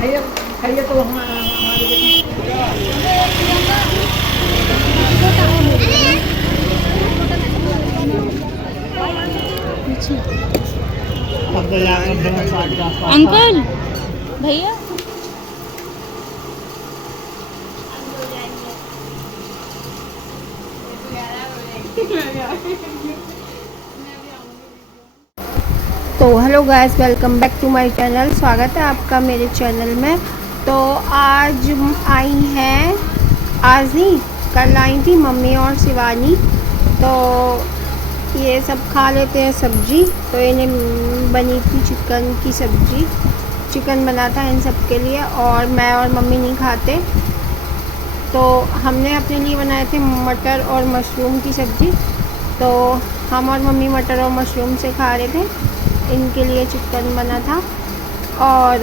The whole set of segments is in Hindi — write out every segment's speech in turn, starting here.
खाइए तो हमारे अंकल भैया तो hello guys, welcome back to my channel. स्वागत है आपका मेरे चैनल में। तो आज आई हैं, आज नहीं कल आई थी मम्मी और शिवानी। तो ये सब खा लेते हैं सब्जी। तो इन्हें बनी थी चिकन की सब्जी, चिकन बना था इन सब के लिए, और मैं और मम्मी नहीं खाते। तो हमने अपने लिए बनाए थे मटर और मशरूम की सब्ज़ी। तो हम और मम्मी मटर और मशरूम से खा रहे थे, इनके लिए चिकन बना था। और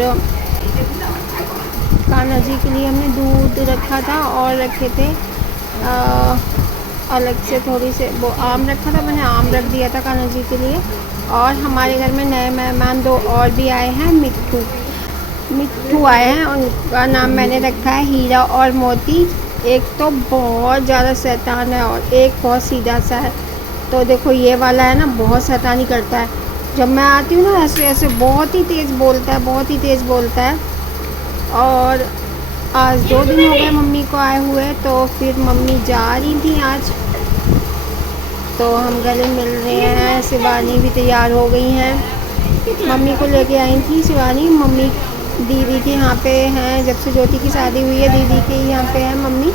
कान्हा जी के लिए हमने दूध रखा था और रखे थे अलग से थोड़ी से वो आम रखा था, मैंने आम रख दिया था कान्हा जी के लिए। और हमारे घर में नए मेहमान दो और भी आए हैं, मिट्ठू आए हैं, उनका नाम मैंने रखा है हीरा और मोती। एक तो बहुत ज़्यादा शैतान है और एक बहुत सीधा सा है। तो देखो ये वाला है ना, बहुत शैतानी करता है। जब मैं आती हूँ ना ऐसे ऐसे बहुत ही तेज़ बोलता है, बहुत ही तेज़ बोलता है। और आज 2 दिन हो गए मम्मी को आए हुए, तो फिर मम्मी जा रही थी आज, तो हम गले मिल रहे हैं। शिवानी भी तैयार हो गई हैं, मम्मी को लेके आई थी शिवानी। मम्मी दीदी के यहाँ पे हैं, जब से ज्योति की शादी हुई है दीदी के यहाँ पे है मम्मी।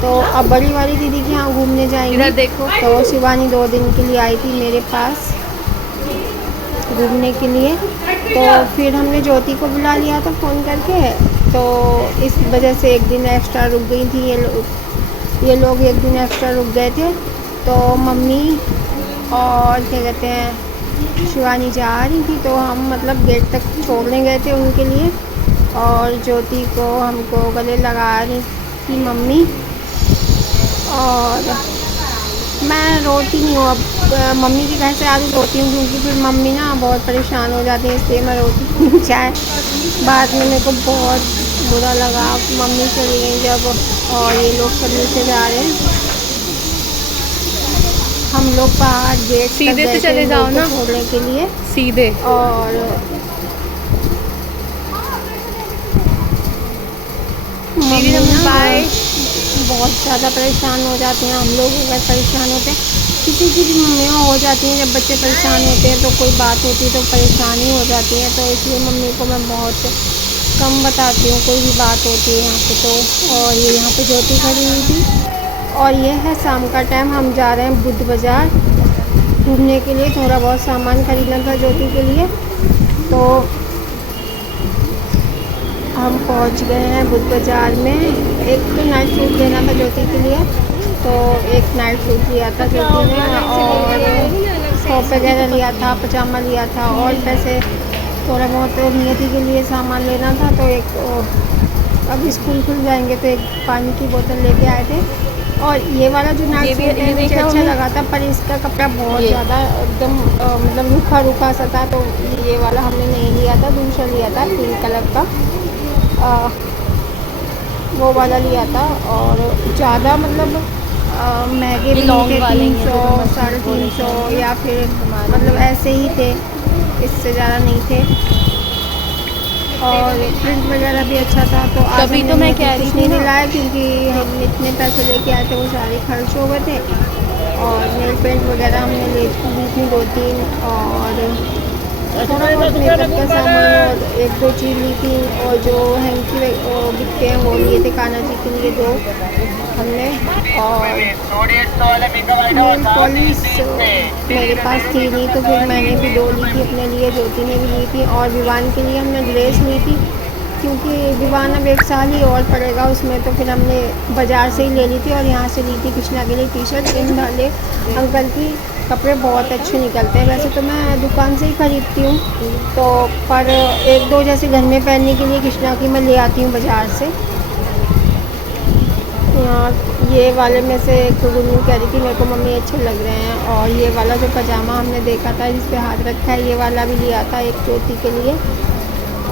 तो अब बड़ी वाली दीदी के यहाँ घूमने जाएंगे। इधर देखो। तो शिवानी 2 दिन के लिए आई थी मेरे पास घूमने के लिए। तो फिर हमने ज्योति को बुला लिया था फ़ोन करके, तो इस वजह से एक दिन एक्स्ट्रा रुक गई थी ये लोग 1 दिन एक्स्ट्रा रुक गए थे। तो मम्मी और क्या कहते हैं शिवानी जा रही थी, तो हम मतलब गेट तक छोड़ने गए थे उनके लिए। और ज्योति को हमको गले लगा रही थी मम्मी। और मैं रोती नहीं हूँ अब, मम्मी के घर से आती रोती हूँ, क्योंकि फिर मम्मी ना बहुत परेशान हो जाती है, इसलिए मैं रोती नहीं। चाहे बाद में मेरे को बहुत बुरा लगा, मम्मी चली गई जब, और ये लोग सब नीचे जा रहे हैं। हम लोग बाहर गेट सीधे से चले जाओ ना, छोड़ने के लिए सीधे। और मम्मी ना बहुत ज़्यादा परेशान हो जाती हैं। हम लोग अगर परेशान होते हैं, किसी की भी मम्मियाँ हो जाती हैं, जब बच्चे परेशान होते हैं तो कोई बात होती है तो परेशानी हो जाती है। तो इसलिए मम्मी को मैं बहुत कम बताती हूँ कोई भी बात होती है यहाँ पे। तो और ये यहाँ पे ज्योति खड़ी हुई थी। और ये है शाम का टाइम, हम जा रहे हैं बुद्ध बाज़ार घूमने के लिए, थोड़ा बहुत सामान खरीदना था ज्योति के लिए। तो हम पहुंच गए हैं बुद्ध बाज़ार में। एक तो नाइट सूट लेना था ज्योति के लिए, तो एक नाइट सूट लिया था ज्योति ने, और टॉप वगैरह लिया था, पजामा लिया था, और पैसे थोड़ा बहुत नियति के लिए सामान लेना था। तो एक अब स्कूल खुल जाएंगे तो एक पानी की बोतल लेके आए थे। और ये वाला जो नाइट सूट है मुझे अच्छा लगा था, पर इसका कपड़ा बहुत ज़्यादा एकदम मतलब रूखा रूखा सा था, तो ये वाला हमने नहीं लिया था, दूसरा लिया था पिंक कलर का, वो वाला लिया था। और ज़्यादा मतलब महंगे भी नहीं थे, 300 350 या फिर मतलब ऐसे ही थे, इससे ज़्यादा नहीं थे। और प्रिंट वगैरह भी अच्छा था। तो तभी तो मैं कह रही थी नहीं लाया, क्योंकि हम इतने पैसे लेके आए थे वो सारे खर्च हो गए थे। और नेल पेंट वगैरह हमने ली थी 2-3, और थोड़ा बहुत मेकअप का सामान और 1-2 चीज़ ली थी। और जो हैंकी बिकते हैं वो लिए थे कान्हा जी के लिए 2 हमने। और नेल पॉलिश मेरे पास थी नहीं, तो फिर मैंने भी 2 ली थी अपने लिए, ज्योति ने भी ली थी। और विवान के लिए हमने ड्रेस ली थी, क्योंकि विवान अब 1 साल ही और पड़ेगा उसमें, तो फिर हमने बाज़ार से ही ले ली थी। और यहाँ से ली थी कृष्णा के लिए टी-शर्ट। इन वाले अंकल की कपड़े बहुत अच्छे निकलते हैं, वैसे तो मैं दुकान से ही ख़रीदती हूँ, तो पर 1-2 जैसे घर में पहनने के लिए कृष्णा की मैं ले आती हूँ बाज़ार से। ये वाले में से एक तो गुन्नू कह रही थी मेरे को मम्मी अच्छे लग रहे हैं। और ये वाला जो पजामा हमने देखा था जिस पे हाथ रखा है, ये वाला भी लिया था एक ज्योति के लिए।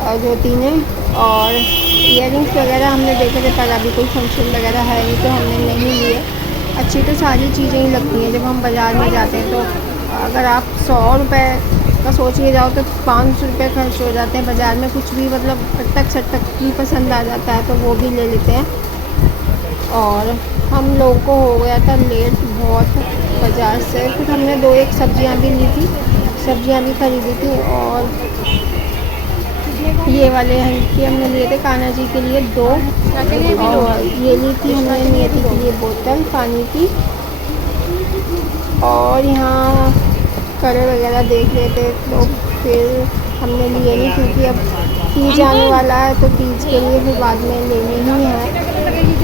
और ज्योति ने। और इयररिंग्स वगैरह हमने देखे थे, पर अभी कोई फंक्शन वगैरह है नहीं तो हमने नहीं लिए। अच्छी तो सारी चीज़ें ही लगती हैं जब हम बाज़ार में जाते हैं। तो अगर आप 100 रुपये का सोच के जाओ तो 500 रुपये खर्च हो जाते हैं बाज़ार में। कुछ भी मतलब अटक सटक भी पसंद आ जाता है तो वो भी ले लेते हैं। और हम लोगों को हो गया था लेट बहुत बाज़ार से, फिर हमने 2-1 सब्जियां भी ली थी, सब्जियां भी खरीदी थी। और ये वाले हल्के हमने लिए थे कान्हा जी के लिए 2, और ये ली थी हमने नियति के लिए बोतल पानी की। और यहाँ कड़े वगैरह देख रहे थे तो फिर हमने लिए नहीं, क्योंकि अब तीज आने वाला है तो तीज के लिए भी बाद में लेनी ही है।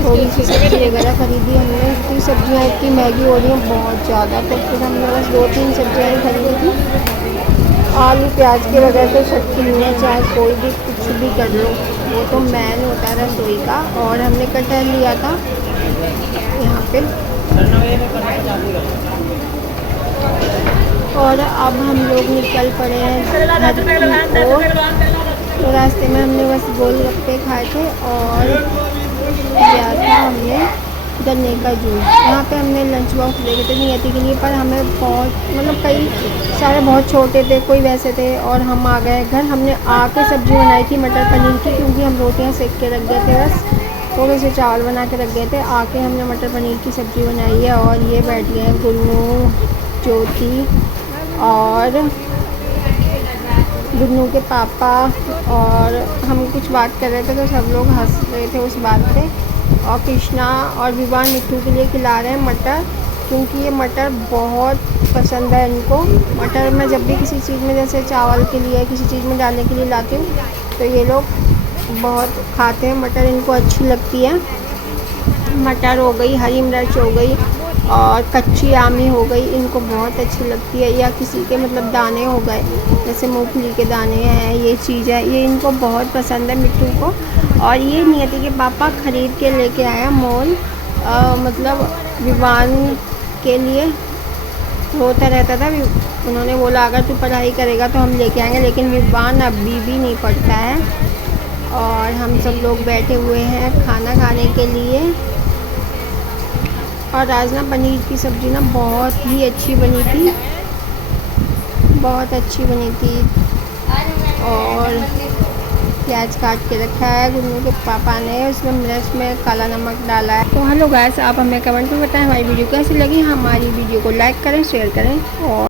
थोड़ी सी सब्ज़ी वगैरह खरीदी हमने, इतनी सब्जियाँ इतनी महंगी हो रही हैं बहुत ज़्यादा, तो फिर हमने बस 2-3 सब्जियाँ ही खरीदी थी। आलू प्याज के बगैर तो शक्ति नहीं है, चाहे कोई भी कुछ भी कर लो, वो तो मैन होता है रसोई का। और हमने कटहल लिया था यहाँ पे। और अब हम लोग निकल पड़े हैं घर की ओर। तो रास्ते में हमने बस गोलगप्पे खाए थे और लिया था हमने गन्ने का जूस। यहाँ पे हमने लंच बॉक्स लेके थे नियति के लिए, पर हमें बहुत मतलब कई सारे बहुत छोटे थे, कोई वैसे थे। और हम आ गए घर, हमने आके सब्ज़ी बनाई थी मटर पनीर की, क्योंकि हम रोटियाँ सेक के रख गए थे, बस थोड़े से चावल बना के रख गए थे। आके हमने मटर पनीर की सब्ज़ी बनाई है। और ये बैठ गए हैं गुन्नू, ज्योति और गुन्नू के पापा। और हम कुछ बात कर रहे थे तो सब लोग हंस रहे थे उस बात पे। और कृष्णा और विवान मिट्टू के लिए खिला रहे हैं मटर, क्योंकि ये मटर बहुत पसंद है इनको। मटर मैं जब भी किसी चीज़ में, जैसे चावल के लिए किसी चीज़ में डालने के लिए लाती हूँ तो ये लोग बहुत खाते हैं मटर, इनको अच्छी लगती है। मटर हो गई, हरी मिर्च हो गई और कच्ची आमी हो गई, इनको बहुत अच्छी लगती है। या किसी के मतलब दाने हो गए, जैसे मूंगफली के दाने हैं, ये चीज़ है, ये इनको बहुत पसंद है मिट्टू को। और ये नियति के पापा ख़रीद के लेके आया मॉल, मतलब विवान के लिए। रोता रहता था, उन्होंने बोला अगर तू पढ़ाई करेगा तो हम लेके आएंगे, लेकिन विवान अभी भी नहीं पढ़ता है। और हम सब लोग बैठे हुए हैं खाना खाने के लिए। और आज ना पनीर की सब्ज़ी ना बहुत ही अच्छी बनी थी, बहुत अच्छी बनी थी। और प्याज काट के रखा है गुन्नू के पापा ने, उसमें मिर्च में काला नमक डाला है। तो हेलो गाइस, आप हमें कमेंट में बताएं हमारी वीडियो कैसी लगी। हमारी वीडियो को लाइक करें, शेयर करें और